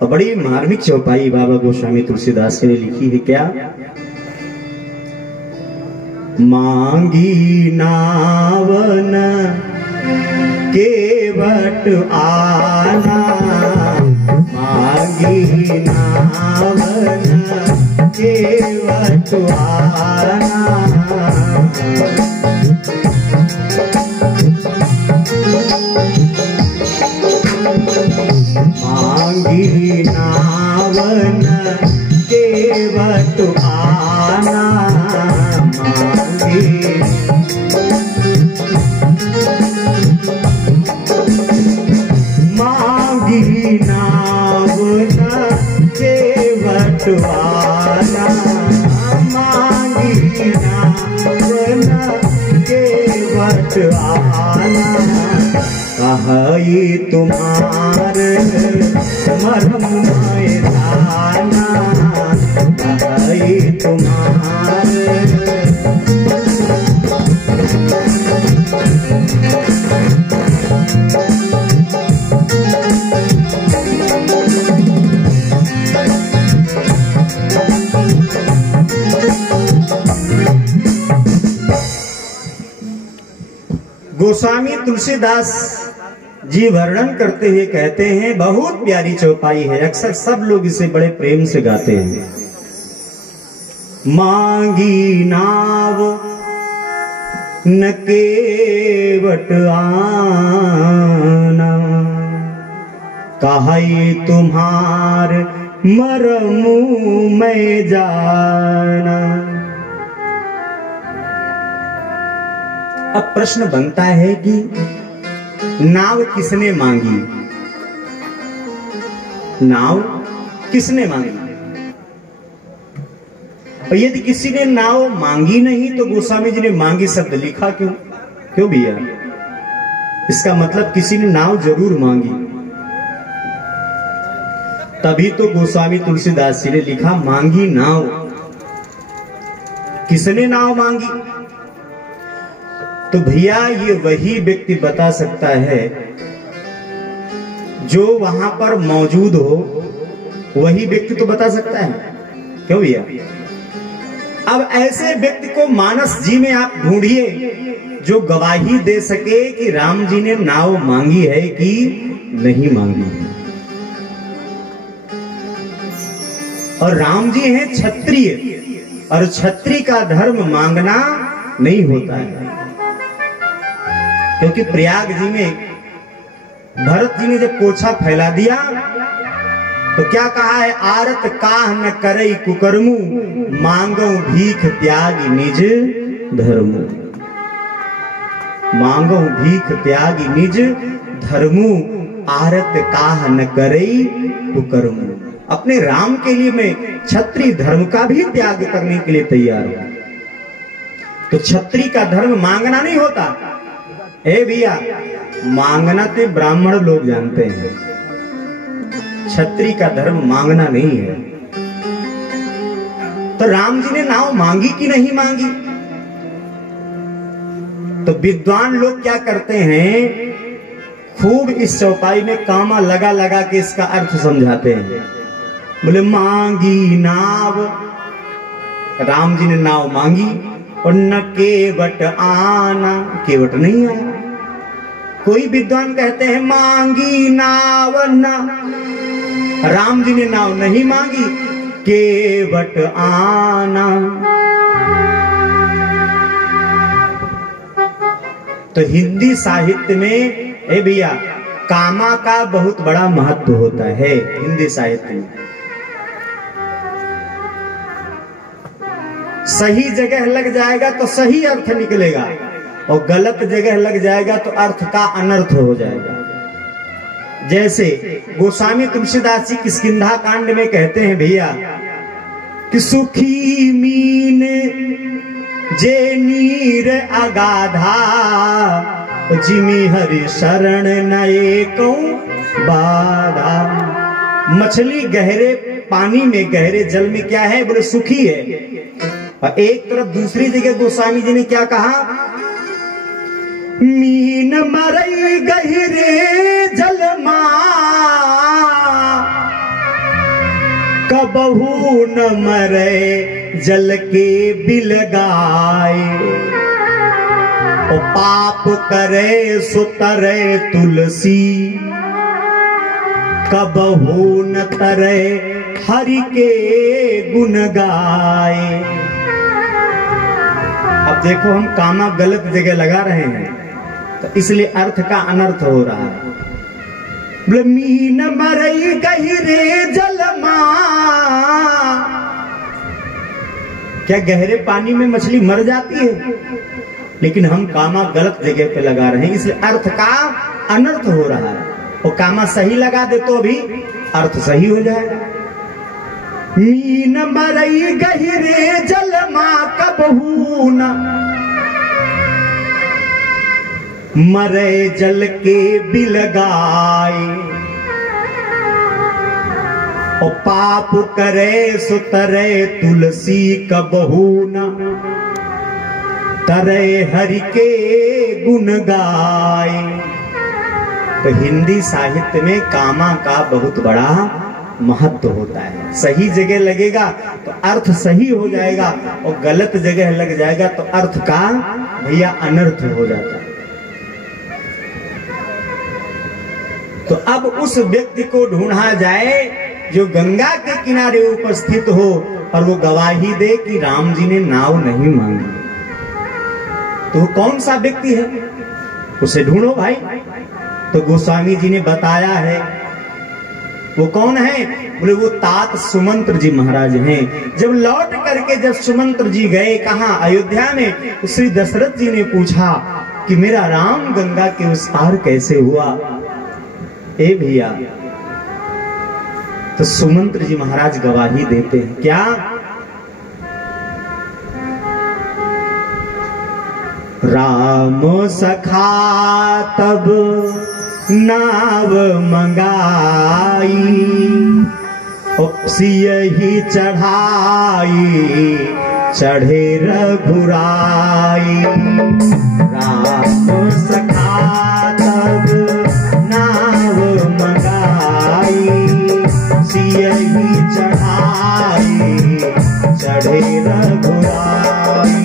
और बड़ी मार्मिक चौपाई बाबा गोस्वामी तुलसीदास ने लिखी है। क्या? मांगी नावन केवट आना, मांगी नावन केवट आना, मांगी नावन केवट आना, मांगी नावन केवट आना, मांगी नावन केवट आना, कही तुम्हार मरम मैदाना, कही तुम्हार गोस्वामी तुलसीदास जी वर्णन करते हुए कहते हैं, बहुत प्यारी चौपाई है, अक्सर सब लोग इसे बड़े प्रेम से गाते हैं। मांगी नाव न केवट आना, कही तुम्हार मरमु मैं जाना। अब प्रश्न बनता है कि नाव किसने मांगी? नाव किसने मांगी? और यदि किसी ने नाव मांगी नहीं तो गोस्वामी जी ने मांगी शब्द लिखा क्यों? क्यों भैया? इसका मतलब किसी ने नाव जरूर मांगी, तभी तो गोस्वामी तुलसीदास जी ने लिखा मांगी नाव। किसने नाव मांगी? तो भैया ये वही व्यक्ति बता सकता है जो वहां पर मौजूद हो, वही व्यक्ति तो बता सकता है। क्यों भैया? अब ऐसे व्यक्ति को मानस जी में आप ढूंढिए जो गवाही दे सके कि राम जी ने नाव मांगी है कि नहीं मांगी। और राम जी हैं क्षत्रिय, और क्षत्रिय का धर्म मांगना नहीं होता है, क्योंकि प्रयाग जी में भरत जी ने जब कोछा फैला दिया तो क्या कहा है? आरत काह न करई कुकर्मु, मांगो भीख त्यागी निज धर्मु, मांगो भीख त्यागी निज धर्मु, आरत काह न करई कुकर्मु। अपने राम के लिए मैं क्षत्रिय धर्म का भी त्याग करने के लिए तैयार हूं। तो क्षत्रिय का धर्म मांगना नहीं होता। ए भैया, मांगना तो ब्राह्मण लोग जानते हैं, क्षत्रिय का धर्म मांगना नहीं है। तो राम जी ने नाव मांगी कि नहीं मांगी? तो विद्वान लोग क्या करते हैं, खूब इस चौपाई में कामा लगा लगा के इसका अर्थ समझाते हैं। बोले मांगी नाव, राम जी ने नाव मांगी, और न केवट आना, केवट नहीं आया। कोई विद्वान कहते हैं मांगी नाव न, राम जी ने नाव नहीं मांगी, केवट आना। तो हिंदी साहित्य में ए भैया कामा का बहुत बड़ा महत्व होता है। हिंदी साहित्य में सही जगह लग जाएगा तो सही अर्थ निकलेगा, और गलत जगह लग जाएगा तो अर्थ का अनर्थ हो जाएगा। जैसे गोस्वामी तुलसीदास जी किष्किंधा कांड में कहते हैं भैया कि सुखी मीन जे नीर अगाधा, जिमी हरि शरण नए को बाधा। मछली गहरे पानी में, गहरे जल में क्या है? बोले सुखी है। और एक तरफ दूसरी जगह गोस्वामी जी ने क्या कहा? मीन मरई गहरे जल मा, कबहू न मरे जल के बिलगाए, ओ पाप करे सुतरे तुलसी, कबहू न तरे हरि के गुण गाए। अब देखो हम कामा गलत जगह लगा रहे हैं तो इसलिए अर्थ का अनर्थ हो रहा है। बोले मीन मरई गहरे जल मां, क्या गहरे पानी में मछली मर जाती है? लेकिन हम कामा गलत जगह पे लगा रहे हैं इसलिए अर्थ का अनर्थ हो रहा है। और कामा सही लगा दे तो भी अर्थ सही हो जाएगा। मीन मरई गहरे जल मां कबहू न मरे जल के बिलगाए, और पाप करे सुतरे तुलसी, कबहू न तरे हरि के गुण गाए। तो हिंदी साहित्य में कामा का बहुत बड़ा महत्व होता है। सही जगह लगेगा तो अर्थ सही हो जाएगा, और गलत जगह लग जाएगा तो अर्थ का भैया अनर्थ हो जाता है। तो अब उस व्यक्ति को ढूंढा जाए जो गंगा के किनारे उपस्थित हो और वो गवाही दे कि राम जी ने नाव नहीं मांगी। तो वो कौन सा व्यक्ति है, उसे ढूंढो भाई। तो गोस्वामी जी ने बताया है वो कौन है। बोले वो तात सुमंत्र जी महाराज हैं। जब लौट करके जब सुमंत्र जी गए कहाँ, अयोध्या में, तो श्री दशरथ जी ने पूछा कि मेरा राम गंगा के उस पार कैसे हुआ। ए भैया, तो सुमंत्र जी महाराज गवाही देते हैं क्या, राम सखा तब नाव मंगाई, सियहि चढ़ाई चढ़े रघुराई। राम सखा तब नाव मंगाई, सियहि चढ़ाई चढ़े रघुराई।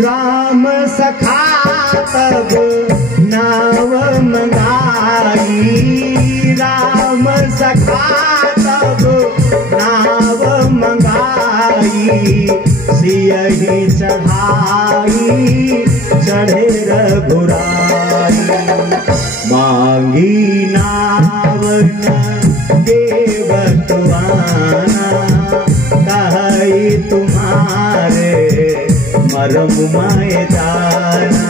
राम सखा तब नाव मंगाई, राम सखा तब नाव मंगाई, सियहि चढ़ाई चढ़े रघुराई। मांगी नाव के बटवाना, कही तुम्हारे मरम माए जाना।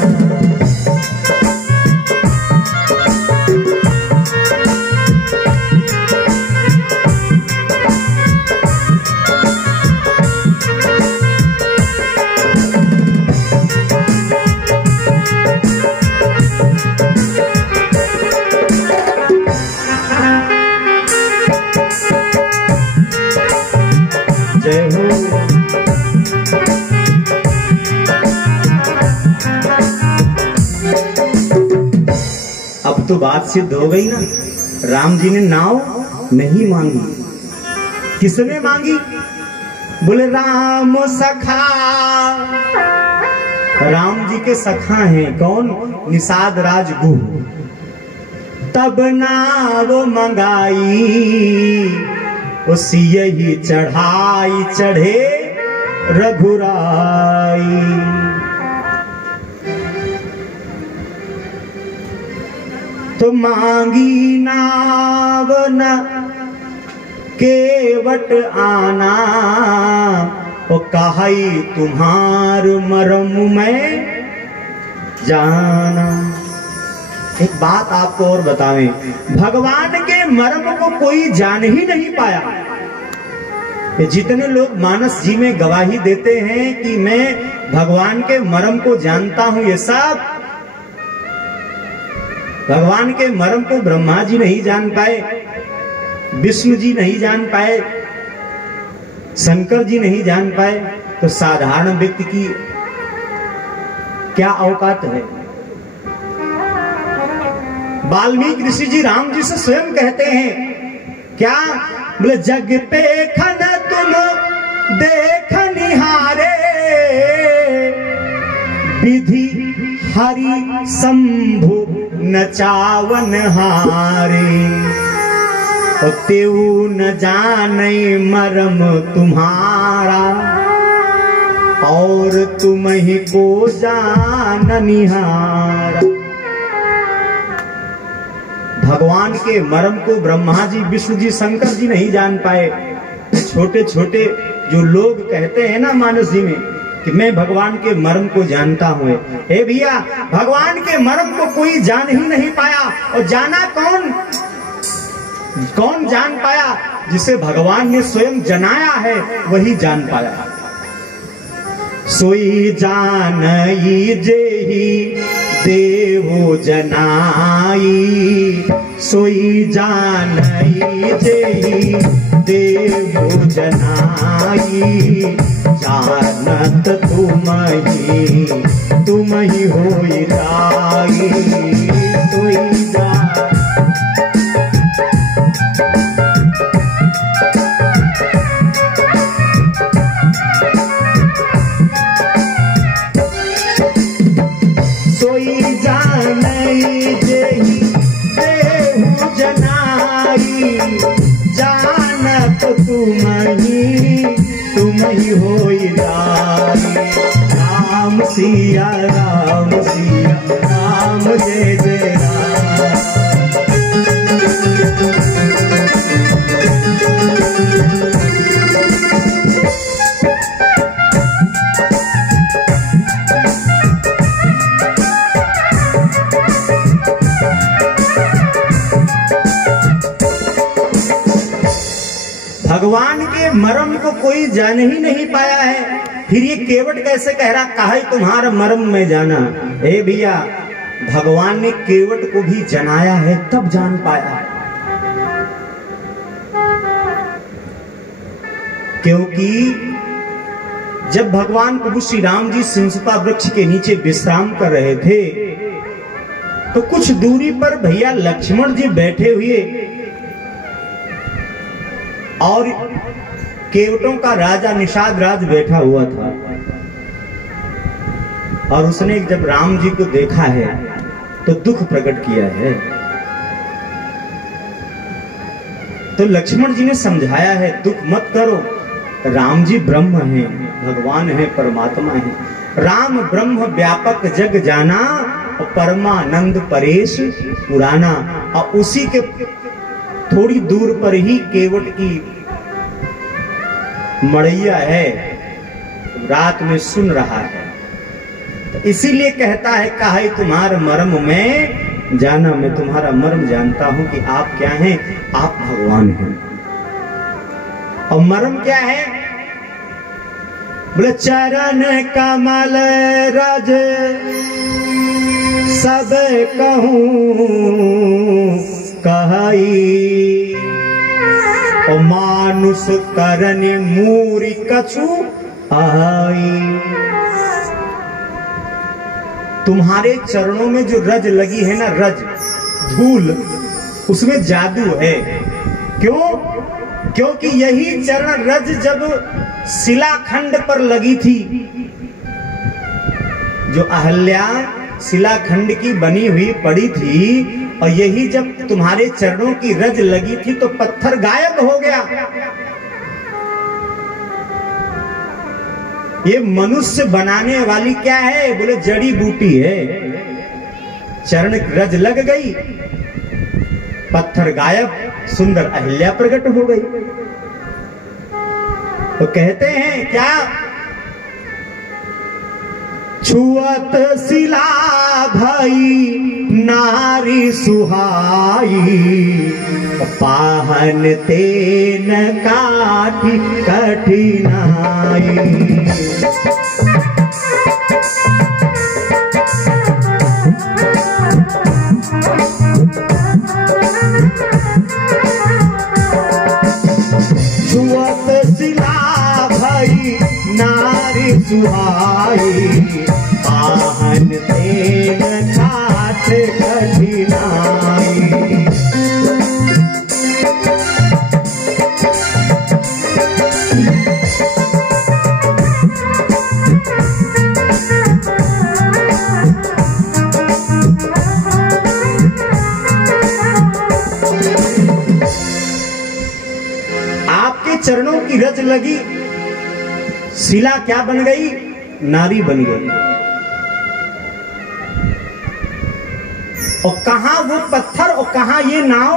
जय हो। अब तो बात सिद्ध हो गई ना, राम जी ने नाव नहीं मांगी। किसने मांगी? बोले राम सखा। राम जी के सखा हैं कौन? निषाद राज गुह। तब नाव मंगाई, सियहि चढ़ाई चढ़े रघुराई। तो मांगी नाव न केवट आना, ओ कहाई तुम्हार मरम में जाना। एक बात आपको और बतावें, भगवान के मर्म को कोई जान ही नहीं पाया। ये जितने लोग मानस जी में गवाही देते हैं कि मैं भगवान के मर्म को जानता हूं, ये सब भगवान के मर्म को ब्रह्मा जी नहीं जान पाए, विष्णु जी नहीं जान पाए, शंकर जी नहीं जान पाए तो साधारण व्यक्ति की क्या औकात है। वाल्मीकि ऋषि जी राम जी से स्वयं कहते हैं क्या, बोले जग पे खन तुम देख निहारे, विधि हरि शंभु नचावन हारे, और तेऊ न जाने मरम तुम्हारा, और तुम ही को जान निहारा। भगवान के मर्म को ब्रह्मा जी, विष्णु जी, शंकर जी नहीं जान पाए। छोटे छोटे जो लोग कहते हैं ना मानस जी में कि मैं भगवान के मर्म को जानता हूँ, हे भैया भगवान के मर्म को कोई जान ही नहीं पाया। और जाना कौन जान पाया? जिसे भगवान ने स्वयं जनाया है वही जान पाया। सोई जानई जेहि देवो जनाई, सोई जानई जेहि देवो जनाई, जानत तुम ही होई दाई, सोई जान। जानत तुम ही होई दाई, राम सिया राम सिया राम जय जय राम। भगवान के मर्म को कोई जान ही नहीं पाया है, फिर ये केवट कैसे कह रहा काहे तुम्हारा मर्म में जाना। हे भैया भगवान ने केवट को भी जनाया है तब जान पाया, क्योंकि जब भगवान प्रभु श्री राम जी सिंसुपा वृक्ष के नीचे विश्राम कर रहे थे तो कुछ दूरी पर भैया लक्ष्मण जी बैठे हुए और केवटों का राजा निषाद राज बैठा हुआ था। और उसने जब राम जी को देखा है तो दुख प्रकट किया है। तो लक्ष्मण जी ने समझाया है दुख मत करो, राम जी ब्रह्म हैं, भगवान है, परमात्मा है। राम ब्रह्म व्यापक जग जाना और परमानंद परेश पुराना। और उसी के थोड़ी दूर पर ही केवट की मड़ैया है, रात में सुन रहा है। तो इसीलिए कहता है काहे तुम्हारा मर्म में जाना, मैं तुम्हारा मर्म जानता हूं कि आप क्या हैं, आप भगवान हैं। और मर्म क्या है? बोले चरण कमल रज सब कहूं कहाई, और मानुष करन मूरी कछु आई। तुम्हारे चरणों में जो रज लगी है ना, रज धूल, उसमें जादू है। क्यों? क्योंकि यही चरण रज जब शिलाखंड पर लगी थी, जो अहल्या शिलाखंड की बनी हुई पड़ी थी, और यही जब तुम्हारे चरणों की रज लगी थी तो पत्थर गायब हो गया। ये मनुष्य बनाने वाली क्या है? बोले जड़ी बूटी है। चरण रज लग गई, पत्थर गायब, सुंदर अहिल्या प्रकट हो गई। तो कहते हैं क्या? छुअत शिला भई नारी सुहाई, पाहन तेन काठी कठिनाई। छुअत शिला आई नारी सुहाई, पाहन तेल खात कठिनाई। चरणों की रज लगी, शिला क्या बन गई? नारी बन गई। और कहां वो पत्थर और कहां ये नाव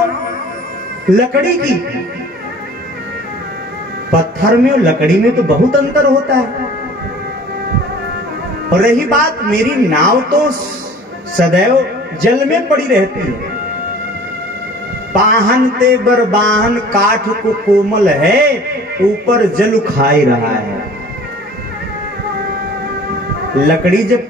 लकड़ी की। पत्थर में और लकड़ी में तो बहुत अंतर होता है। और रही बात, मेरी नाव तो सदैव जल में पड़ी रहती है। पाहन ते बरबाहन काठ को कोमल है, ऊपर जल खाई रहा है। लकड़ी जब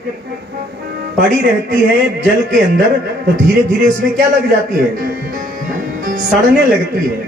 पड़ी रहती है जल के अंदर तो धीरे धीरे उसमें क्या लग जाती है? सड़ने लगती है।